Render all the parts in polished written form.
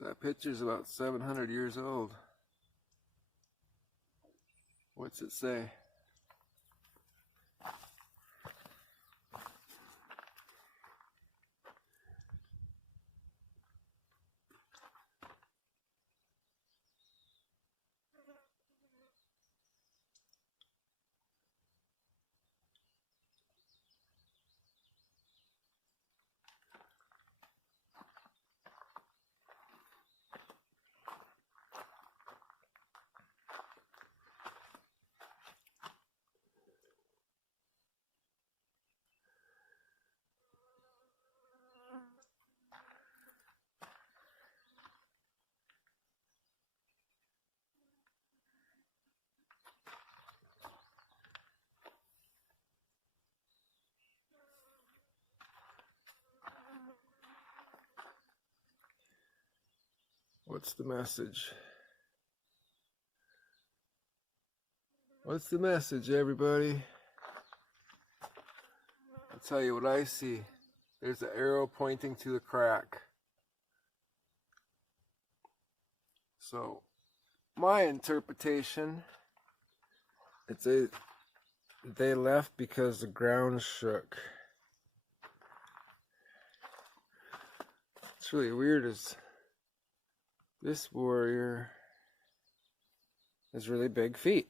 So that picture's about 700 years old. What's it say? What's the message? What's the message, everybody? I'll tell you what I see. There's an arrow pointing to the crack. So, my interpretation, they left because the ground shook. What's really weird is this warrior has really big feet.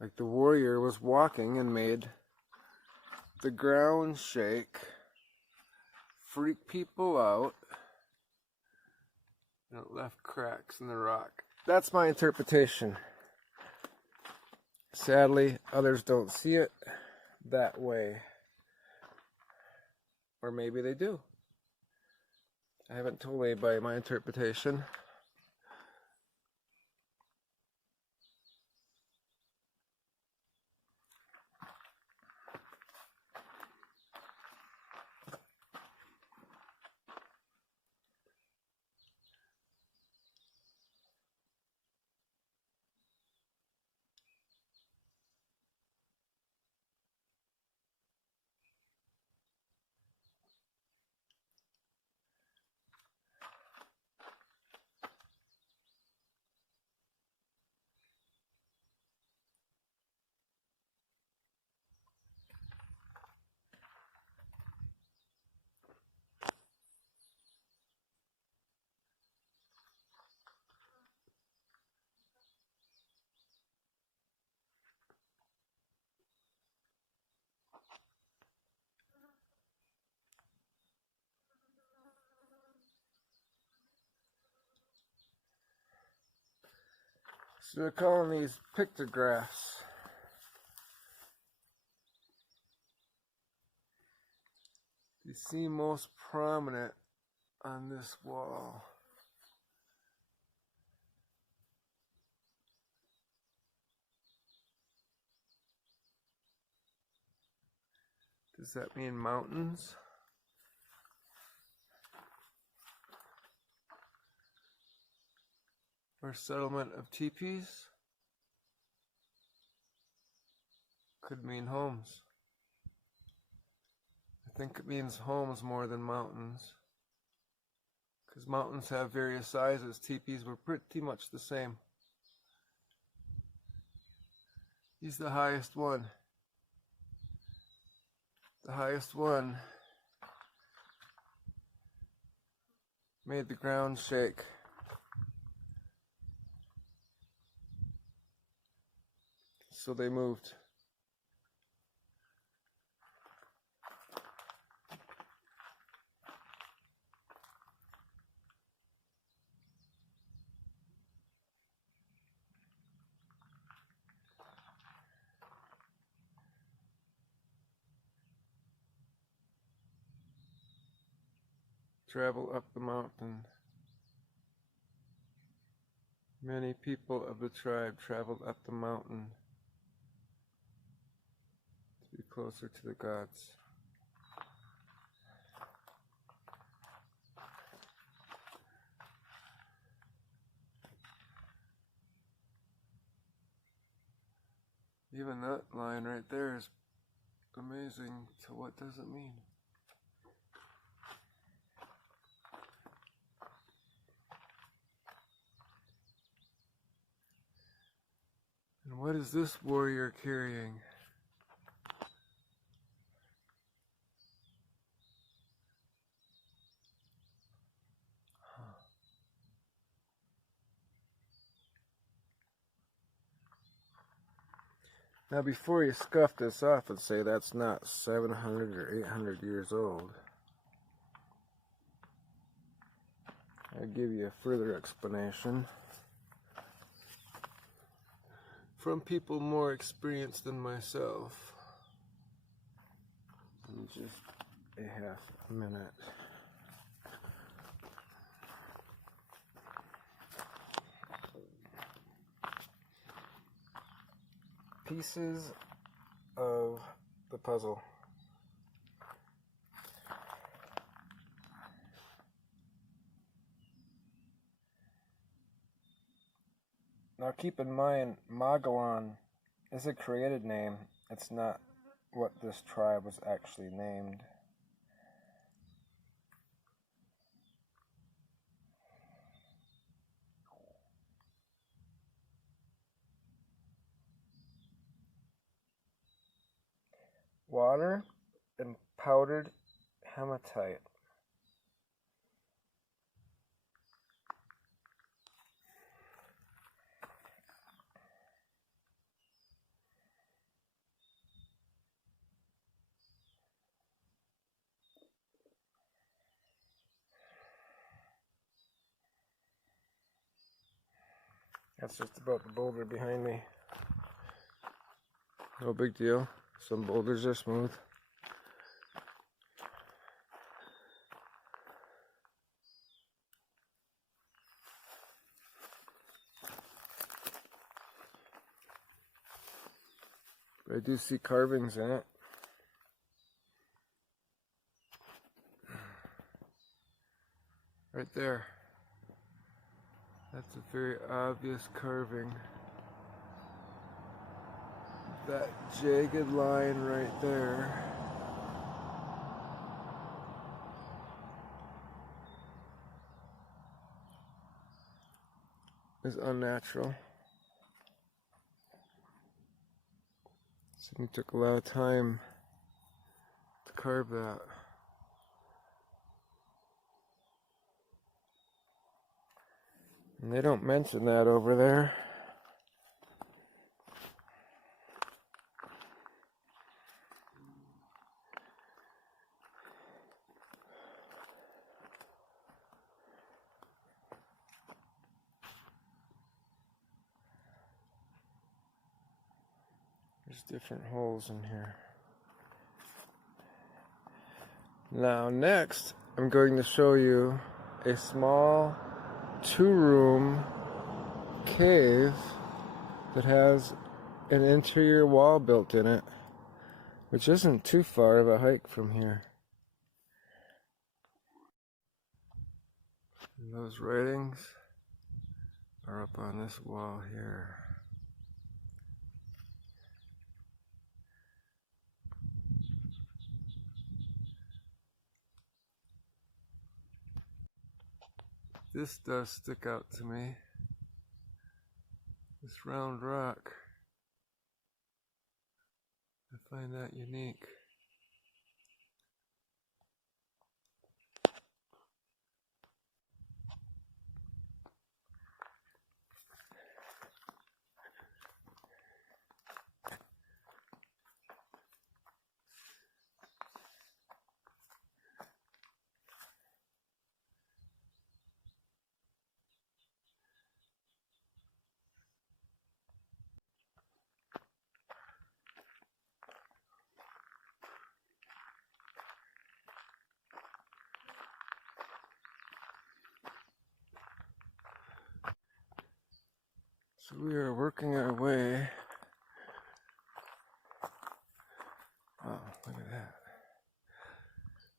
Like the warrior was walking and made the ground shake, freak people out, and it left cracks in the rock. That's my interpretation. Sadly, others don't see it that way. Or maybe they do. I haven't told anybody my interpretation. So they're calling these pictographs. They seem most prominent on this wall. Does that mean mountains? Or settlement of teepees? Could mean homes. I think it means homes more than mountains. Because mountains have various sizes. Teepees were pretty much the same. He's the highest one. The highest one made the ground shake. So they moved. Travel up the mountain. Many people of the tribe traveled up the mountain to be closer to the gods. Even that line right there is amazing. So what does it mean? is this warrior carrying? Now before you scuff this off and say that's not 700 or 800 years old, I'll give you a further explanation from people more experienced than myself. In just a half a minute. Pieces of the puzzle. Now keep in mind, Mogollon is a created name. It's not what this tribe was actually named. Water and powdered hematite. That's just about the boulder behind me. No big deal. Some boulders are smooth. But I do see carvings in it. Right there. That's a very obvious carving. That jagged line right there is unnatural. It took a lot of time to carve that. And they don't mention that over there. There's different holes in here. Now next, I'm going to show you a small 2-room cave that has an interior wall built in it, which isn't too far of a hike from here. And those writings are up on this wall here. This does stick out to me. This round rock. I find that unique. So we are working our way. Oh, look at that.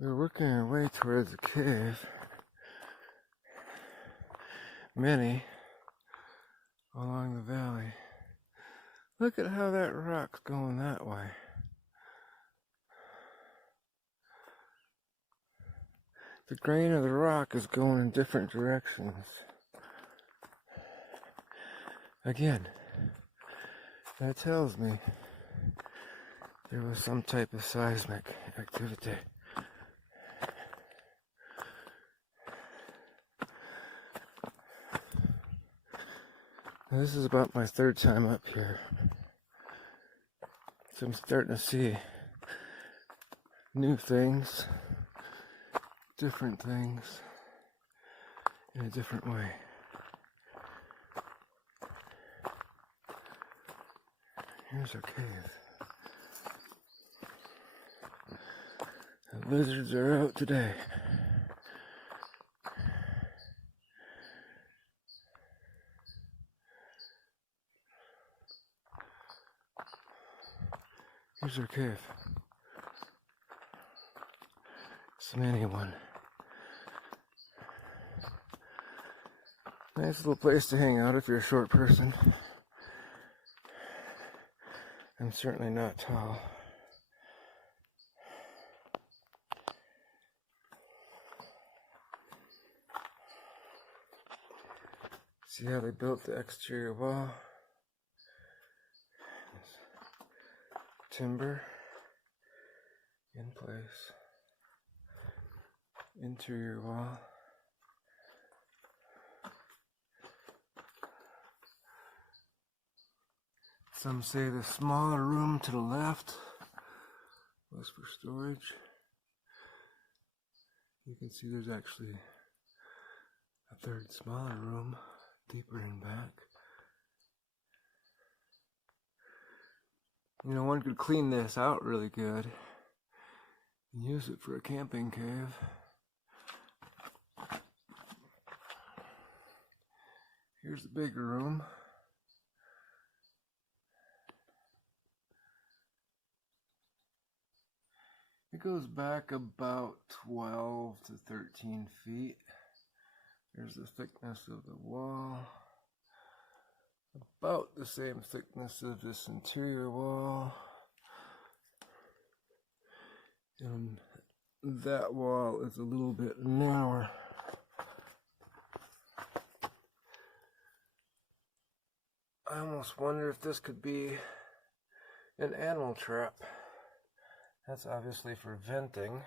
We're working our way towards the cave. Many along the valley. Look at how that rock's going that way. The grain of the rock is going in different directions. Again, That tells me there was some type of seismic activity. Now, this is about my third time up here. So I'm starting to see new things, different things, in a different way. Here's our cave. The lizards are out today. Here's our cave. It's a mini one. Nice little place to hang out if you're a short person. I'm certainly not tall. See how they built the exterior wall? Timber in place. Interior wall. Some say the smaller room to the left was for storage. You can see there's actually a third smaller room deeper in back. You know, one could clean this out really good and use it for a camping cave. Here's the bigger room. It goes back about 12 to 13 feet. Here's the thickness of the wall. About the same thickness of this interior wall. And that wall is a little bit narrower. I almost wonder if this could be an animal trap. That's obviously for venting,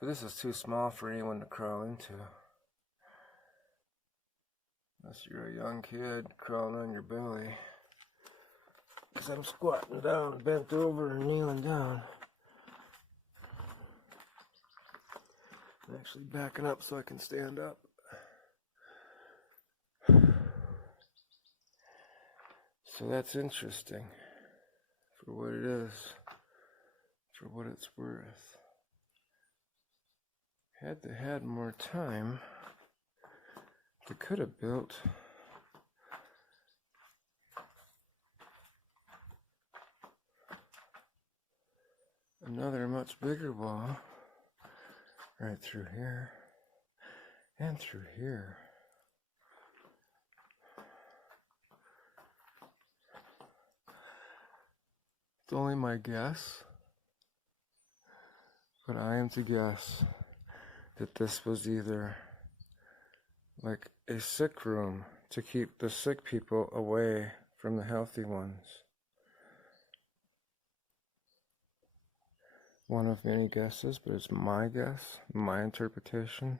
but this is too small for anyone to crawl into. Unless you're a young kid crawling on your belly. Because I'm squatting down, bent over, and kneeling down. I'm actually backing up so I can stand up. So that's interesting for what it is, for what it's worth. Had they had more time, they could have built another much bigger wall right through here and through here. It's only my guess, but I am to guess that this was either like a sick room to keep the sick people away from the healthy ones. One of many guesses, but it's my guess, my interpretation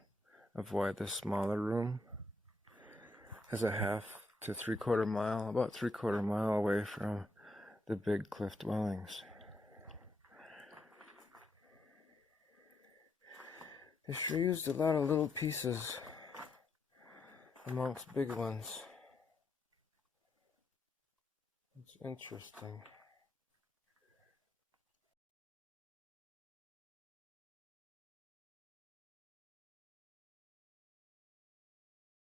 of why this smaller room is a half to 3/4 mile, about 3/4 mile away from the big cliff dwellings. They sure used a lot of little pieces amongst big ones. It's interesting.